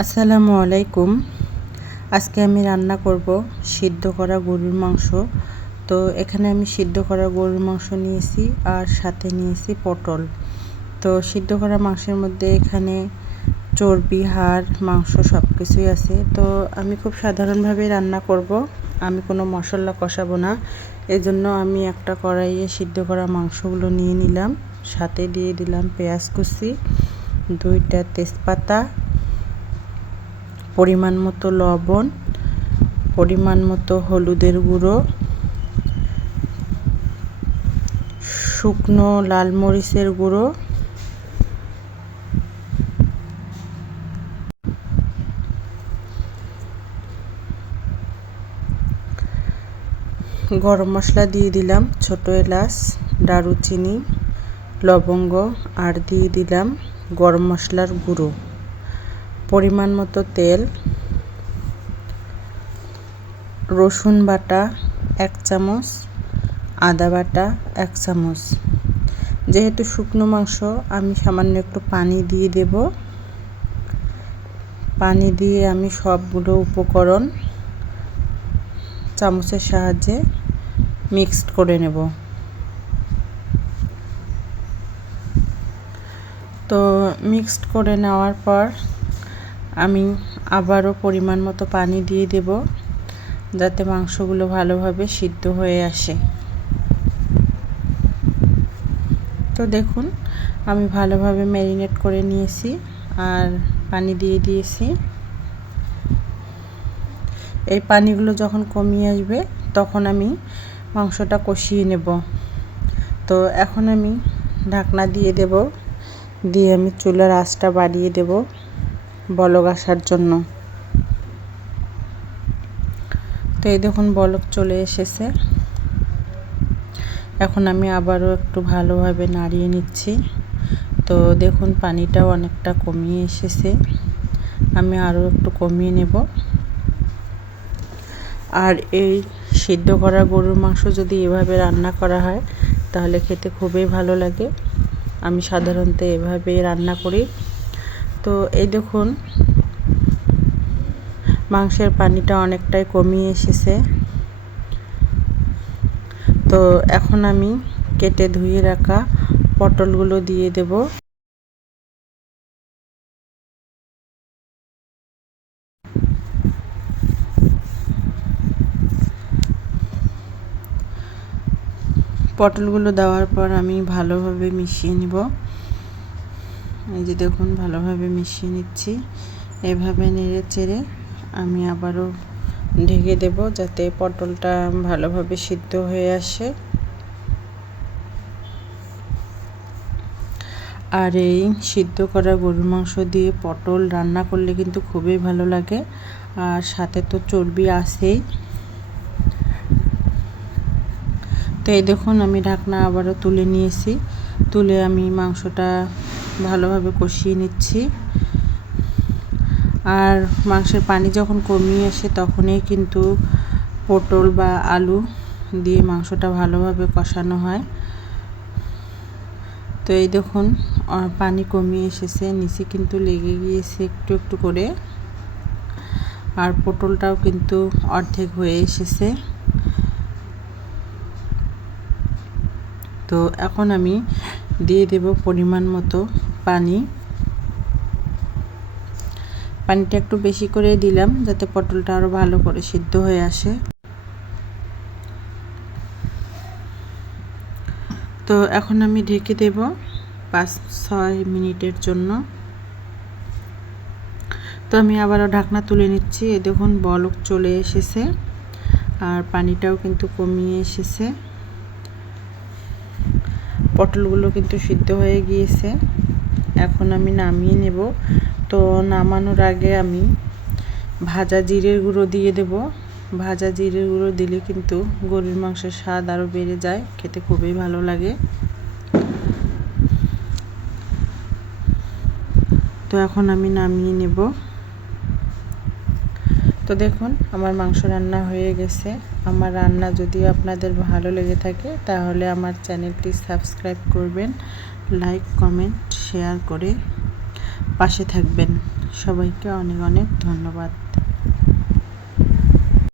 আসসালামু আলাইকুম। আজকে আমি রান্না করব সিদ্ধ করা গরুর মাংস। তো এখানে আমি সিদ্ধ করা গরুর মাংস নিয়েছি আর সাথে নিয়েছি পটল। তো সিদ্ধ করা মাংসের মধ্যে এখানে চর্বি, হাড়, মাংস সব কিছুই আছে। তো আমি খুব সাধারণভাবে রান্না করব, আমি কোনো মশলা কষাবো না। এজন্য আমি একটা কড়াইয়ে সিদ্ধ করা মাংসগুলো নিয়ে নিলাম, সাথে দিয়ে দিলাম পেঁয়াজ কুচি, 2টা তেজপাতা, পরিমাণ মতো লবণ, পরিমাণ মতো হলুদের গুঁড়ো, শুকনো লাল মরিচের গুঁড়ো, গরম মশলা দিয়ে দিলাম, ছোট এলাচ, দারুচিনি, লবঙ্গ, আর দিয়ে দিলাম গরম মশলার গুঁড়ো, পরিমাণ মতো তেল, রসুন বাটা 1 চামচ, আদা বাটা 1 চামচ। যেহেতু শুকনো মাংস আমি সামান্য একটু পানি দিয়ে দেব। পানি দিয়ে আমি সবগুলো উপকরণ চামচের সাহায্যে মিক্সড করে নেব। তো মিক্সড করে নেওয়ার পর আমি আবারও পরিমাণ মতো পানি দিয়ে দেব, যাতে মাংসগুলো ভালোভাবে সিদ্ধ হয়ে আসে। তো দেখুন, আমি ভালোভাবে ম্যারিনেট করে নিয়েছি আর পানি দিয়ে দিয়েছি। এই পানিগুলো যখন কমিয়ে আসবে তখন আমি মাংসটা কষিয়ে নেব। তো এখন আমি ঢাকনা দিয়ে দেব, দিয়ে আমি চুলার আঁচটা বাড়িয়ে দেব বলক আসার জন্য। তো এই দেখুন বলক চলে এসেছে। এখন আমি আবারও একটু ভালোভাবে নাড়িয়ে নিচ্ছি। তো দেখুন পানিটাও অনেকটা কমিয়ে এসেছে, আমি আরও একটু কমিয়ে নেব। আর এই সিদ্ধ করা গরুর মাংস যদি এভাবে রান্না করা হয় তাহলে খেতে খুবই ভালো লাগে। আমি সাধারণত এভাবেই রান্না করি। তো এই দেখুন মাংসের পানিটা অনেকটাই কমিয়ে এসেছে। তো এখন আমি কেটে ধুয়ে রাখা পটলগুলো দিয়ে দেব। পটলগুলো দেওয়ার পর আমি ভালোভাবে মিশিয়ে নিব। এই যে দেখুন ভালোভাবে মিশিয়ে নিচ্ছি। এভাবে নেড়ে চেড়ে আমি আবারও ঢেকে দেব, যাতে পটলটা ভালোভাবে সিদ্ধ হয়ে আসে। আর এই সিদ্ধ করা গরুর মাংস দিয়ে পটল রান্না করলে কিন্তু খুবই ভালো লাগে। আর সাথে তো চর্বি আছেই। তো এই দেখুন আমি ঢাকনা আবারও তুলে নিয়েছি, তুলে আমি মাংসটা ভালোভাবে কষিয়ে নিচ্ছি। আর মাংসের পানি যখন কমিয়ে আসে তখনই কিন্তু পটল বা আলু দিয়ে মাংসটা ভালোভাবে কষানো হয়। তো এই দেখুন পানি কমিয়ে এসেছে, নিচে কিন্তু লেগে গিয়েছে একটু একটু করে। আর পটলটাও কিন্তু অর্ধেক হয়ে এসেছে। তো এখন আমি দিয়ে দেব পরিমাণ মতো পানি। পানিটা একটু বেশি করে দিলাম যাতে পটলটা আরও ভালো করে সিদ্ধ হয়ে আসে। তো এখন আমি ঢেকে দেব 5-6 মিনিটের জন্য। তো আমি আবারও ঢাকনা তুলে নিচ্ছি। এই দেখুন বলক চলে এসেছে আর পানিটাও কিন্তু কমিয়ে এসেছে। পটলগুলো কিন্তু সিদ্ধ হয়ে গিয়েছে। এখন আমি নামিয়ে নেব। তো নামানোর আগে আমি ভাজা জিরের গুঁড়ো দিয়ে দেব। ভাজা জিরের গুঁড়ো দিলে কিন্তু গরুর মাংসের স্বাদ আরও বেড়ে যায়, খেতে খুবই ভালো লাগে। তো এখন আমি নামিয়ে নেব। তো দেখুন আমার মাংস রান্না হয়ে গেছে। আমার রান্না যদি আপনাদের ভালো লেগে থাকে তাহলে আমার চ্যানেলটি সাবস্ক্রাইব করবেন, লাইক, কমেন্ট, শেয়ার করে পাশে থাকবেন। সবাইকে অনেক অনেক ধন্যবাদ।